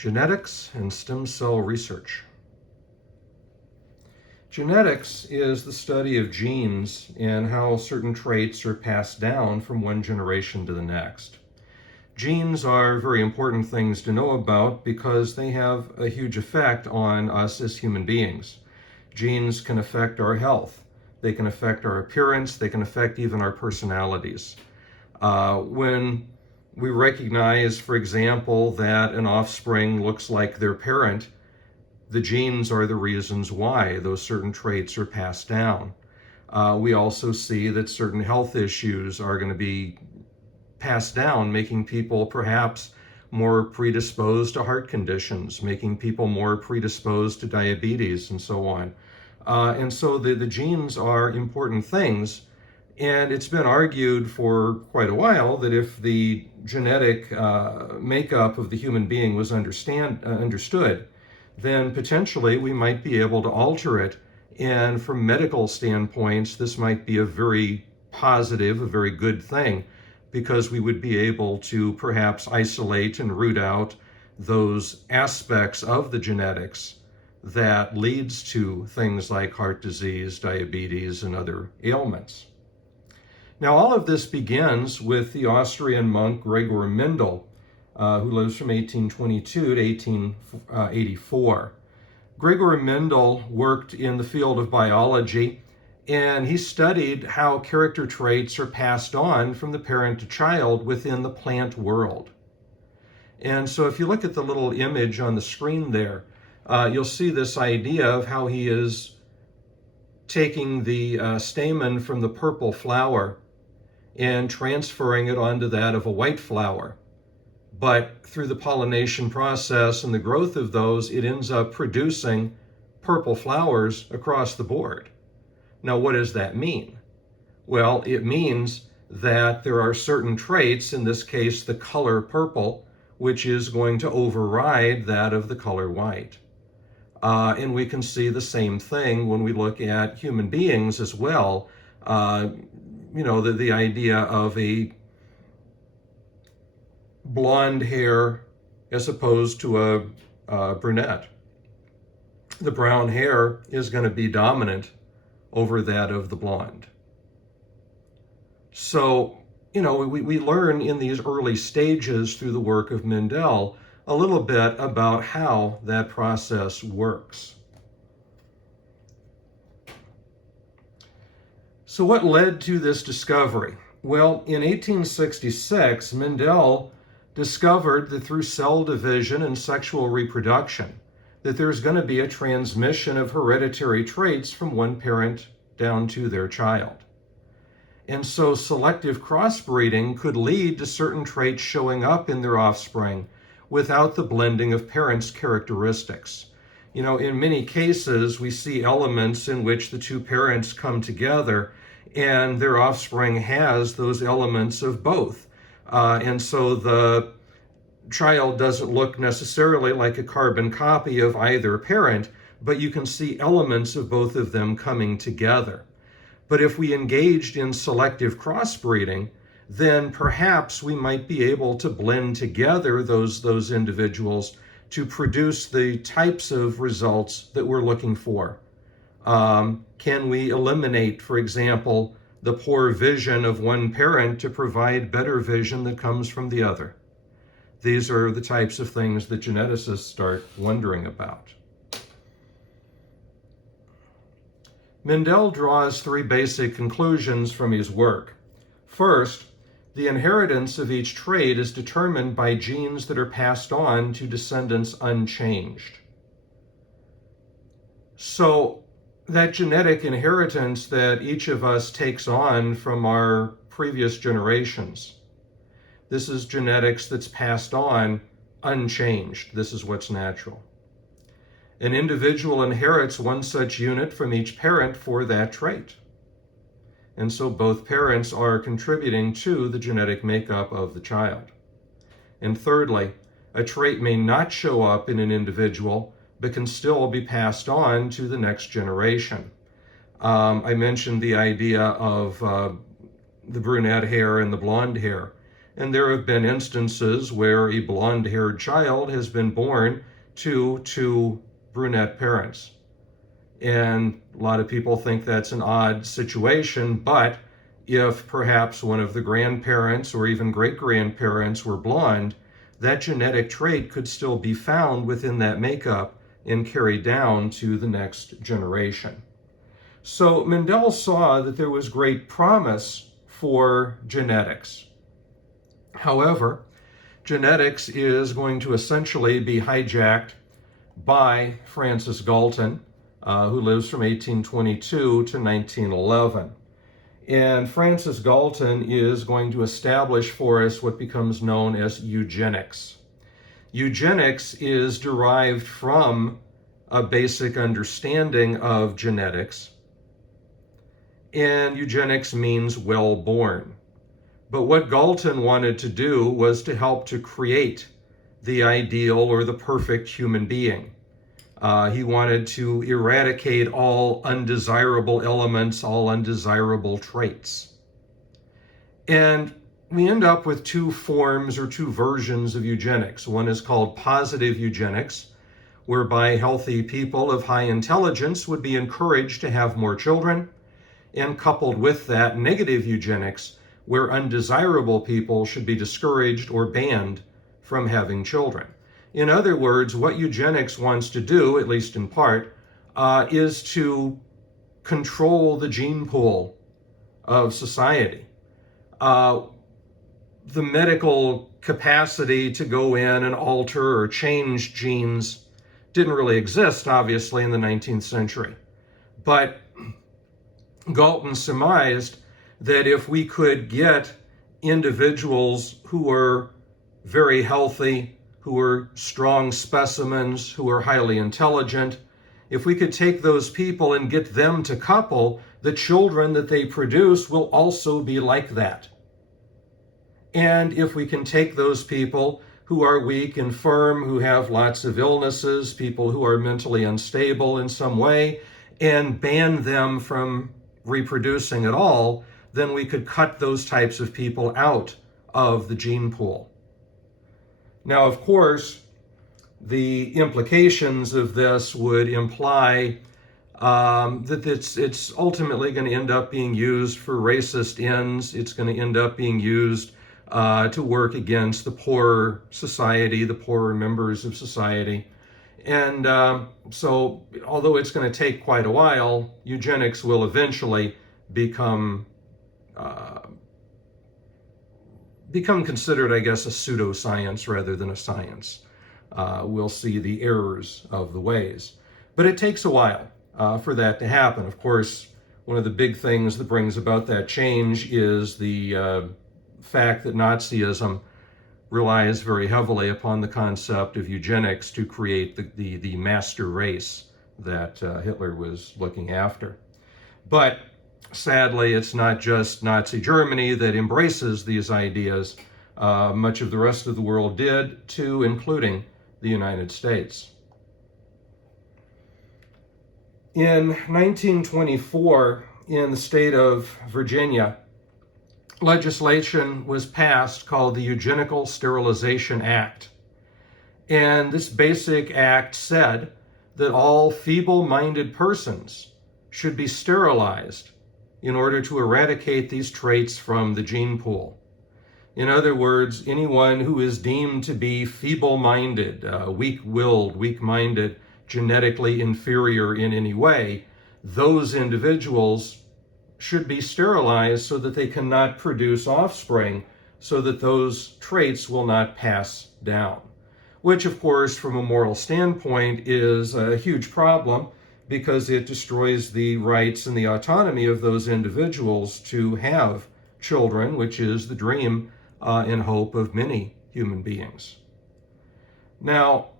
Genetics and stem cell research. Genetics is the study of genes and how certain traits are passed down from one generation to the next. Genes are very important things to know about because they have a huge effect on us as human beings. Genes can affect our health. They can affect our appearance. They can affect even our personalities. When we recognize, for example, that an offspring looks like their parent, the genes are the reasons why those certain traits are passed down. We also see that certain health issues are going to be passed down, making people perhaps more predisposed to heart conditions, making people more predisposed to diabetes, and so on. And so the genes are important things. And it's been argued for quite a while that if the genetic makeup of the human being was understood, then potentially we might be able to alter it. And from medical standpoints, this might be a very positive, a very good thing, because we would be able to perhaps isolate and root out those aspects of the genetics that leads to things like heart disease, diabetes, and other ailments. Now, all of this begins with the Austrian monk Gregor Mendel, who lives from 1822 to 1884. Gregor Mendel worked in the field of biology, and he studied how character traits are passed on from the parent to child within the plant world. And so if you look at the little image on the screen there, you'll see this idea of how he is taking the stamen from the purple flower and transferring it onto that of a white flower. But through the pollination process and the growth of those, it ends up producing purple flowers across the board. Now, what does that mean? Well, it means that there are certain traits, in this case, the color purple, which is going to override that of the color white. And we can see the same thing when we look at human beings as well. The idea of a blonde hair as opposed to a brunette. The brown hair is going to be dominant over that of the blonde. So, we learn in these early stages through the work of Mendel a little bit about how that process works. So what led to this discovery? Well, in 1866, Mendel discovered that through cell division and sexual reproduction, that there's going to be a transmission of hereditary traits from one parent down to their child. And so selective crossbreeding could lead to certain traits showing up in their offspring without the blending of parents' characteristics. In many cases, we see elements in which the two parents come together and their offspring has those elements of both. And so the child doesn't look necessarily like a carbon copy of either parent, but you can see elements of both of them coming together. But if we engaged in selective crossbreeding, then perhaps we might be able to blend together those individuals to produce the types of results that we're looking for. Can we eliminate, for example, the poor vision of one parent to provide better vision that comes from the other? These are the types of things that geneticists start wondering about. Mendel draws three basic conclusions from his work. First, the inheritance of each trait is determined by genes that are passed on to descendants unchanged. So that genetic inheritance that each of us takes on from our previous generations, this is genetics that's passed on unchanged. This is what's natural. An individual inherits one such unit from each parent for that trait. And so both parents are contributing to the genetic makeup of the child. And thirdly, a trait may not show up in an individual, but can still be passed on to the next generation. I mentioned the idea of the brunette hair and the blonde hair. And there have been instances where a blonde-haired child has been born to two brunette parents. And a lot of people think that's an odd situation, but if perhaps one of the grandparents or even great-grandparents were blonde, that genetic trait could still be found within that makeup and carried down to the next generation. So Mendel saw that there was great promise for genetics. However, genetics is going to essentially be hijacked by Francis Galton, who lives from 1822 to 1911. And Francis Galton is going to establish for us what becomes known as eugenics. Eugenics is derived from a basic understanding of genetics, and eugenics means well-born. But what Galton wanted to do was to help to create the ideal or the perfect human being. He wanted to eradicate all undesirable elements, all undesirable traits. And we end up with two forms or two versions of eugenics. One is called positive eugenics, whereby healthy people of high intelligence would be encouraged to have more children, and coupled with that, negative eugenics, where undesirable people should be discouraged or banned from having children. In other words, what eugenics wants to do, at least in part, is to control the gene pool of society. The medical capacity to go in and alter or change genes didn't really exist, obviously, in the 19th century. But Galton surmised that if we could get individuals who were very healthy, who were strong specimens, who were highly intelligent, if we could take those people and get them to couple, the children that they produce will also be like that. And if we can take those people who are weak, infirm, who have lots of illnesses, people who are mentally unstable in some way, and ban them from reproducing at all, then we could cut those types of people out of the gene pool. Now, of course, the implications of this would imply that it's ultimately going to end up being used for racist ends. It's going to end up being used to work against the poorer society, the poorer members of society. And so, although it's going to take quite a while, eugenics will eventually become considered, I guess, a pseudoscience rather than a science. We'll see the errors of the ways. But it takes a while for that to happen. Of course, one of the big things that brings about that change is the fact that Nazism relies very heavily upon the concept of eugenics to create the master race that Hitler was looking after. But sadly, it's not just Nazi Germany that embraces these ideas. Much of the rest of the world did too, including the United States. In 1924, in the state of Virginia, legislation was passed called the Eugenical Sterilization Act. And this basic act said that all feeble-minded persons should be sterilized in order to eradicate these traits from the gene pool. In other words, anyone who is deemed to be feeble-minded, weak-willed, weak-minded, genetically inferior in any way, those individuals should be sterilized so that they cannot produce offspring, so that those traits will not pass down. Which, of course, from a moral standpoint, is a huge problem, because it destroys the rights and the autonomy of those individuals to have children, which is the dream and hope of many human beings. Now,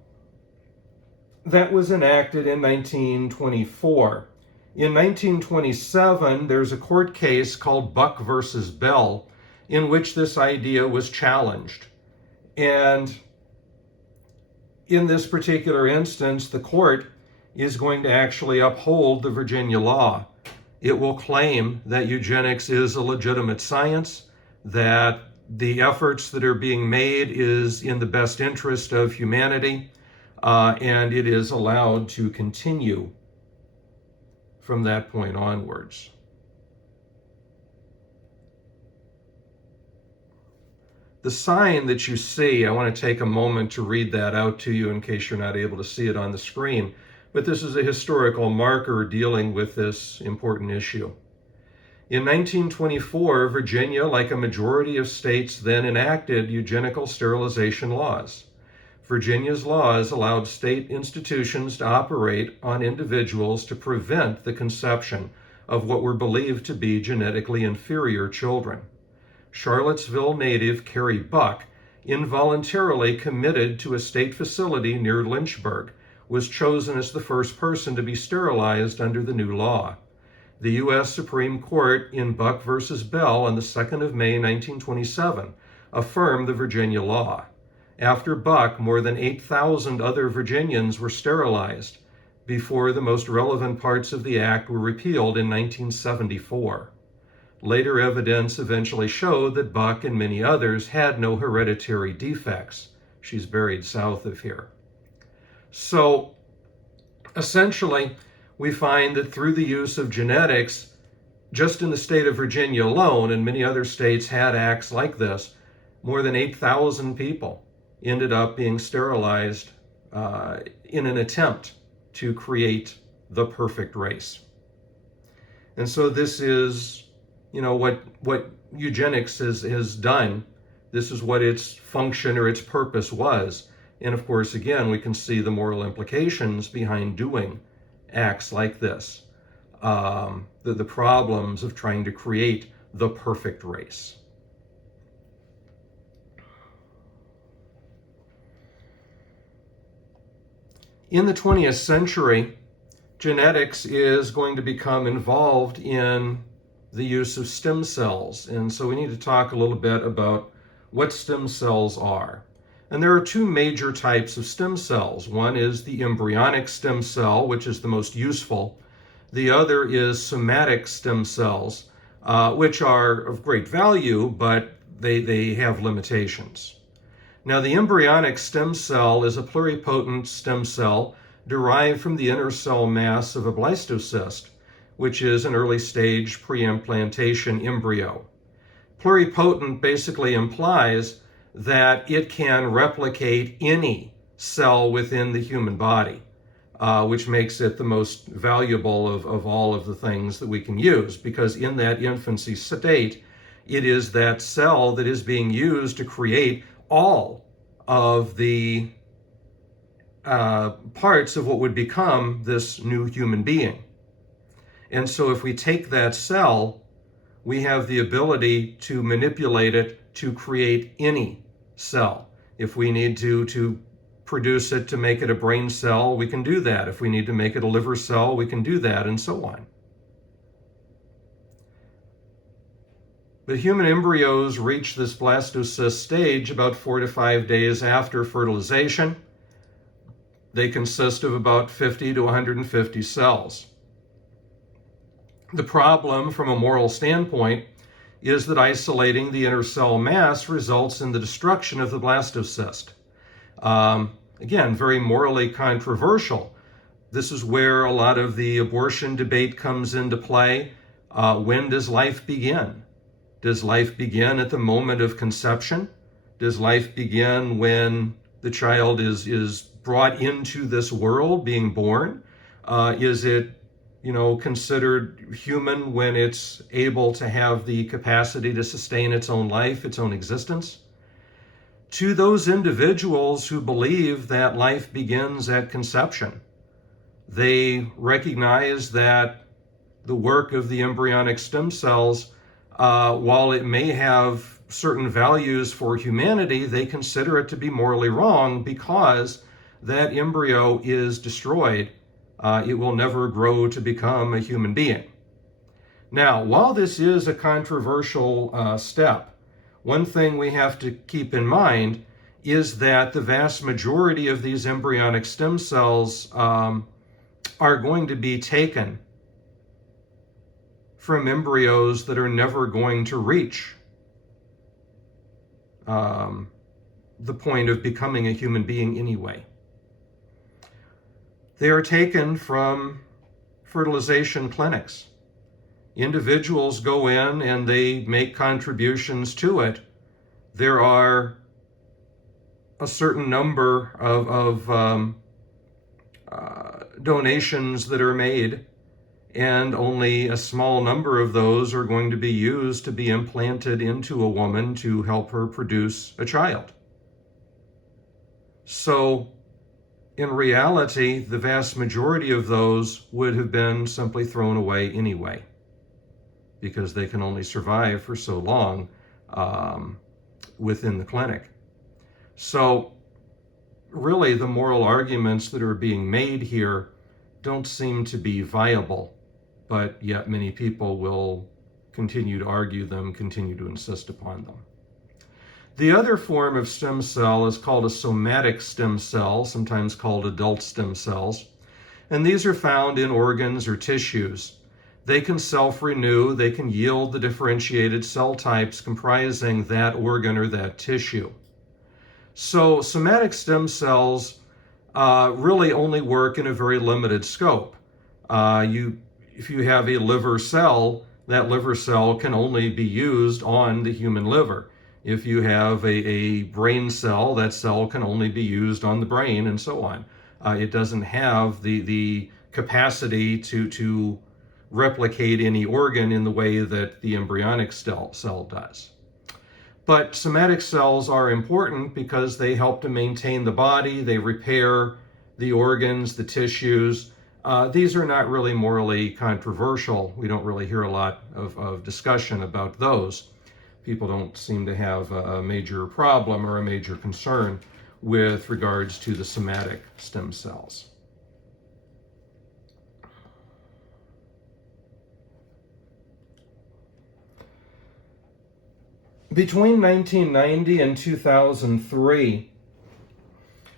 that was enacted in 1924. In 1927, there's a court case called Buck versus Bell, in which this idea was challenged. And in this particular instance, the court is going to actually uphold the Virginia law. It will claim that eugenics is a legitimate science, that the efforts that are being made is in the best interest of humanity, and it is allowed to continue from that point onwards. The sign that you see, I want to take a moment to read that out to you in case you're not able to see it on the screen, but this is a historical marker dealing with this important issue. In 1924, Virginia, like a majority of states, then enacted eugenical sterilization laws. Virginia's laws allowed state institutions to operate on individuals to prevent the conception of what were believed to be genetically inferior children. Charlottesville native Carrie Buck, involuntarily committed to a state facility near Lynchburg, was chosen as the first person to be sterilized under the new law. The U.S. Supreme Court in Buck v. Bell on the 2nd of May 1927 affirmed the Virginia law. After Buck, more than 8,000 other Virginians were sterilized before the most relevant parts of the act were repealed in 1974. Later evidence eventually showed that Buck and many others had no hereditary defects. She's buried south of here. So essentially, we find that through the use of genetics, just in the state of Virginia alone, and many other states had acts like this, more than 8,000 people ended up being sterilized in an attempt to create the perfect race. And so this is, what eugenics has done. This is what its function or its purpose was. And of course, again, we can see the moral implications behind doing acts like this, the problems of trying to create the perfect race. In the 20th century, genetics is going to become involved in the use of stem cells. And so we need to talk a little bit about what stem cells are. And there are two major types of stem cells. One is the embryonic stem cell, which is the most useful. The other is somatic stem cells, which are of great value, but they have limitations. Now, the embryonic stem cell is a pluripotent stem cell derived from the inner cell mass of a blastocyst, which is an early stage pre-implantation embryo. Pluripotent basically implies that it can replicate any cell within the human body, which makes it the most valuable of all of the things that we can use, because in that infancy state, it is that cell that is being used to create all of the parts of what would become this new human being. And so if we take that cell, we have the ability to manipulate it to create any cell. If we need to produce it to make it a brain cell, we can do that. If we need to make it a liver cell, we can do that, and so on. But human embryos reach this blastocyst stage about 4 to 5 days after fertilization. They consist of about 50 to 150 cells. The problem from a moral standpoint is that isolating the inner cell mass results in the destruction of the blastocyst. Again, very morally controversial. This is where a lot of the abortion debate comes into play. When does life begin? Does life begin at the moment of conception? Does life begin when the child is brought into this world, being born? Is it considered human when it's able to have the capacity to sustain its own life, its own existence? To those individuals who believe that life begins at conception, they recognize that the work of the embryonic stem cells, while it may have certain values for humanity, they consider it to be morally wrong because that embryo is destroyed. It will never grow to become a human being. Now, while this is a controversial step, one thing we have to keep in mind is that the vast majority of these embryonic stem cells are going to be taken from embryos that are never going to reach the point of becoming a human being anyway. They are taken from fertilization clinics. Individuals go in and they make contributions to it. There are a certain number of donations that are made, and only a small number of those are going to be used to be implanted into a woman to help her produce a child. So, in reality, the vast majority of those would have been simply thrown away anyway, because they can only survive for so long within the clinic. So, really, the moral arguments that are being made here don't seem to be viable, but yet many people will continue to argue them, continue to insist upon them. The other form of stem cell is called a somatic stem cell, sometimes called adult stem cells, and these are found in organs or tissues. They can self-renew, they can yield the differentiated cell types comprising that organ or that tissue. So somatic stem cells really only work in a very limited scope. If you have a liver cell, that liver cell can only be used on the human liver. If you have a brain cell, that cell can only be used on the brain, and so on. It doesn't have the capacity to replicate any organ in the way that the embryonic cell does. But somatic cells are important because they help to maintain the body, they repair the organs, the tissues. These are not really morally controversial. We don't really hear a lot of discussion about those. People don't seem to have a major problem or a major concern with regards to the somatic stem cells. Between 1990 and 2003,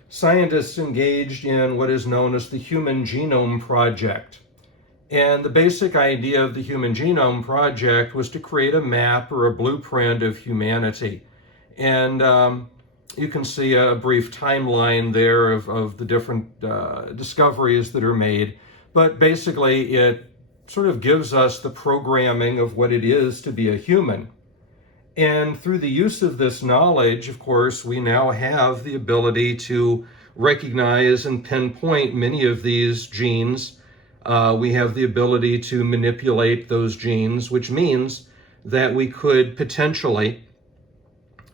scientists engaged in what is known as the Human Genome Project. And the basic idea of the Human Genome Project was to create a map or a blueprint of humanity. And you can see a brief timeline there of the different discoveries that are made. But basically, it sort of gives us the programming of what it is to be a human. And through the use of this knowledge, of course, we now have the ability to recognize and pinpoint many of these genes. We have the ability to manipulate those genes, which means that we could potentially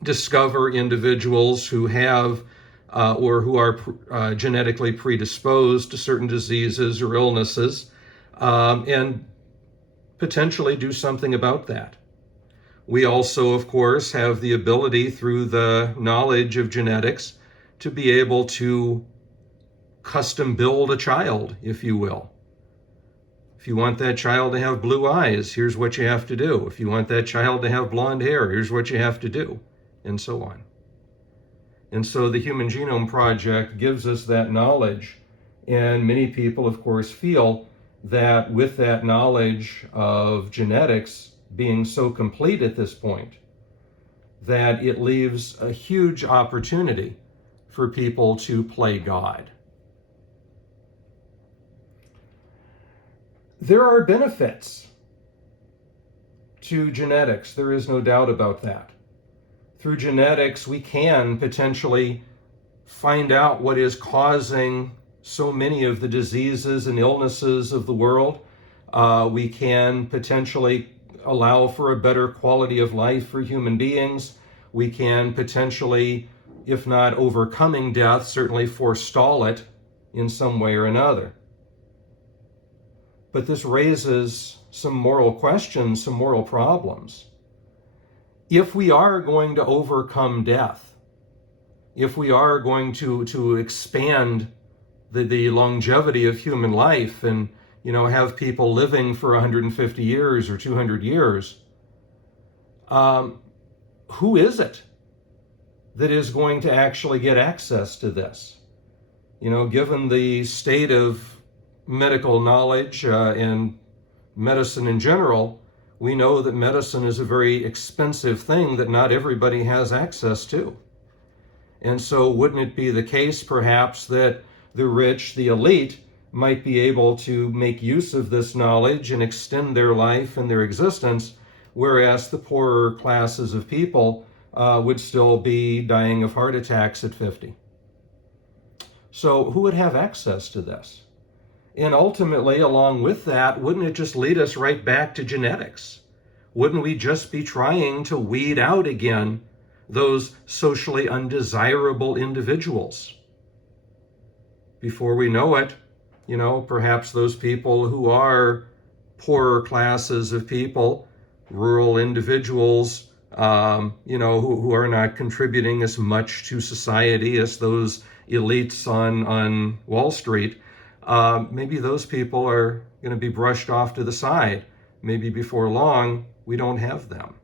discover individuals who have or who are genetically predisposed to certain diseases or illnesses, and potentially do something about that. We also, of course, have the ability through the knowledge of genetics to be able to custom build a child, if you will. If you want that child to have blue eyes, here's what you have to do. If you want that child to have blonde hair, here's what you have to do, and so on. And so the Human Genome Project gives us that knowledge, and many people, of course, feel that with that knowledge of genetics being so complete at this point, that it leaves a huge opportunity for people to play God. There are benefits to genetics, there is no doubt about that. Through genetics, we can potentially find out what is causing so many of the diseases and illnesses of the world. We can potentially allow for a better quality of life for human beings. We can potentially, if not overcoming death, certainly forestall it in some way or another. But this raises some moral questions, some moral problems. If we are going to overcome death, if we are going to expand the longevity of human life and have people living for 150 years or 200 years, who is it that is going to actually get access to this? Given the state of medical knowledge and medicine in general, we know that medicine is a very expensive thing that not everybody has access to. And so wouldn't it be the case perhaps that the rich, the elite, might be able to make use of this knowledge and extend their life and their existence, whereas the poorer classes of people would still be dying of heart attacks at 50? So who would have access to this? And ultimately, along with that, wouldn't it just lead us right back to genetics? Wouldn't we just be trying to weed out again those socially undesirable individuals? Before we know it, perhaps those people who are poorer classes of people, rural individuals, who are not contributing as much to society as those elites on Wall Street, maybe those people are going to be brushed off to the side. Maybe before long, we don't have them.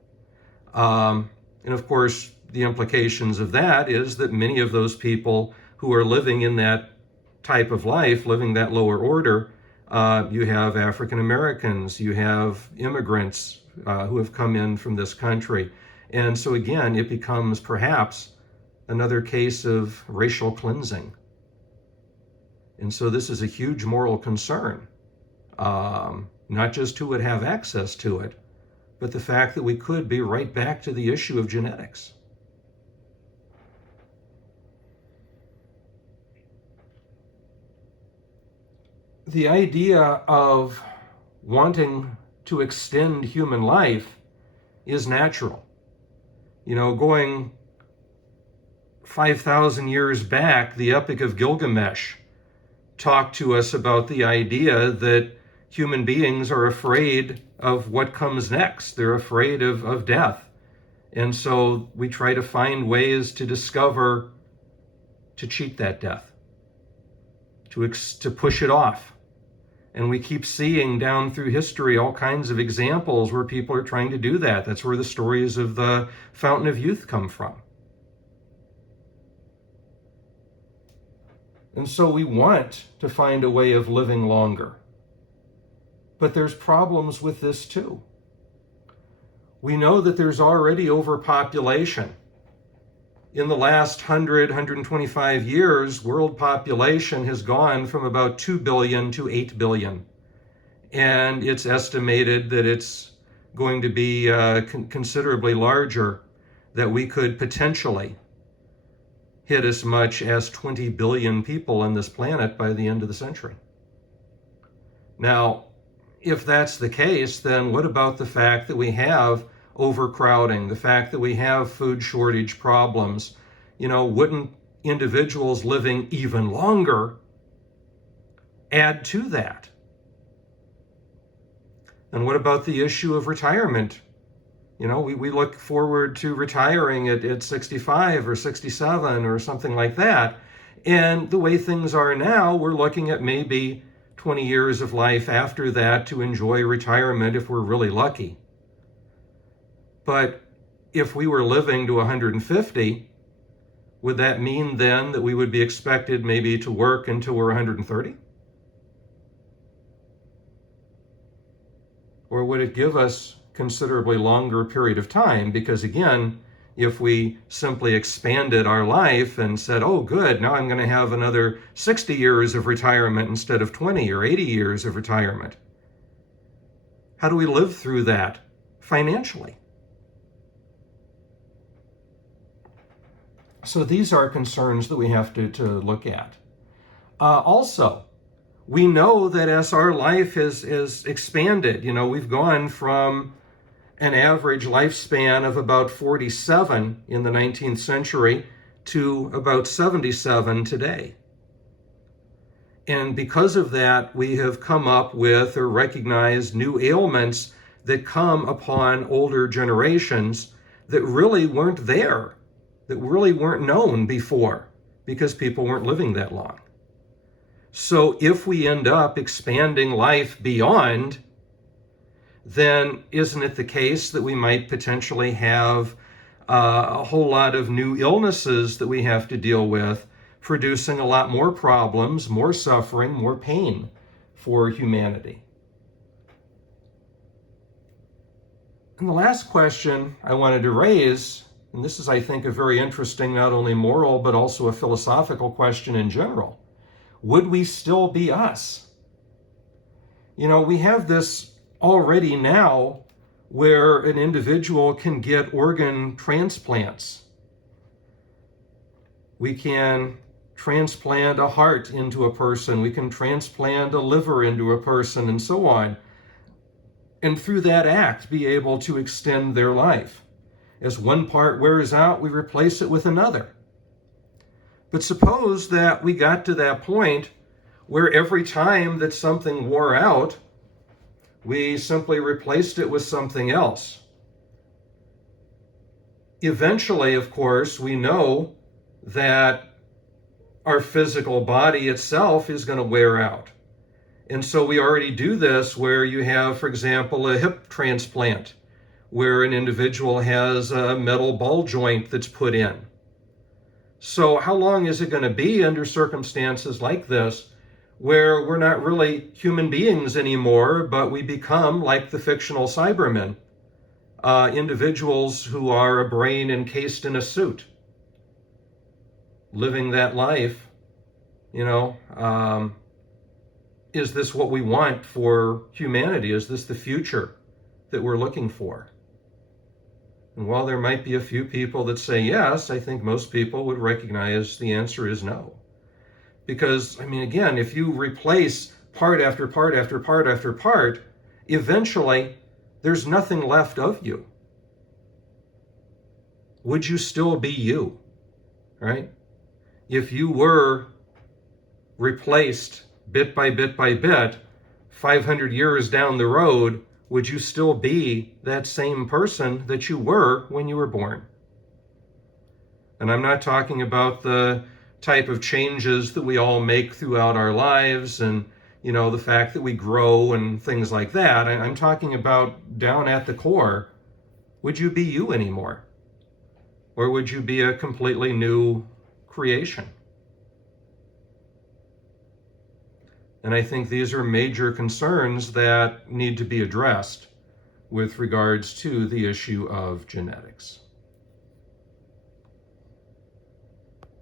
And of course, the implications of that is that many of those people who are living in that type of life, living that lower order, you have African Americans, you have immigrants who have come in from this country. And so again, it becomes perhaps another case of racial cleansing. And so this is a huge moral concern, not just who would have access to it, but the fact that we could be right back to the issue of genetics. The idea of wanting to extend human life is natural. Going 5,000 years back, the Epic of Gilgamesh talked to us about the idea that human beings are afraid of what comes next. They're afraid of death. And so we try to find ways to discover, to cheat that death, to push it off. And we keep seeing down through history all kinds of examples where people are trying to do that. That's where the stories of the Fountain of Youth come from. And so we want to find a way of living longer. But there's problems with this too. We know that there's already overpopulation. In the last 125 years, world population has gone from about 2 billion to 8 billion. And it's estimated that it's going to be considerably larger, that we could potentially hit as much as 20 billion people on this planet by the end of the century. Now, if that's the case, then what about the fact that we have overcrowding, the fact that we have food shortage problems? Wouldn't individuals living even longer add to that? And what about the issue of retirement? We look forward to retiring at 65 or 67 or something like that. And the way things are now, we're looking at maybe 20 years of life after that to enjoy retirement if we're really lucky. But if we were living to 150, would that mean then that we would be expected maybe to work until we're 130? Or would it give us considerably longer period of time? Because again, if we simply expanded our life and said, oh good, now I'm going to have another 60 years of retirement instead of 20 or 80 years of retirement, how do we live through that financially? So these are concerns that we have to look at. Also, we know that as our life is expanded, we've gone from an average lifespan of about 47 in the 19th century to about 77 today. And because of that, we have come up with or recognized new ailments that come upon older generations that really weren't there, that really weren't known before, because people weren't living that long. So if we end up expanding life beyond, then isn't it the case that we might potentially have a whole lot of new illnesses that we have to deal with, producing a lot more problems, more suffering, more pain for humanity? And the last question I wanted to raise, and this is, I think, a very interesting, not only moral, but also a philosophical question in general. Would we still be us? You know, we have this already now where an individual can get organ transplants. We can transplant a heart into a person. We can transplant a liver into a person, and so on. And through that act, be able to extend their life. As one part wears out, we replace it with another. But suppose that we got to that point where every time that something wore out, we simply replaced it with something else. Eventually, of course, we know that our physical body itself is going to wear out. And so we already do this where you have, for example, a hip transplant, where an individual has a metal ball joint that's put in. So how long is it going to be under circumstances like this where we're not really human beings anymore, but we become like the fictional Cybermen, individuals who are a brain encased in a suit, living that life, you know? Is this what we want for humanity? Is this the future that we're looking for? And while there might be a few people that say yes, I think most people would recognize the answer is no. Because, I mean, again, if you replace part after part after part after part, eventually there's nothing left of you. Would you still be you, right? If you were replaced bit by bit by bit, 500 years down the road, would you still be that same person that you were when you were born? And I'm not talking about the type of changes that we all make throughout our lives and, you know, the fact that we grow and things like that. I'm talking about down at the core, would you be you anymore? Or would you be a completely new creation? And I think these are major concerns that need to be addressed with regards to the issue of genetics.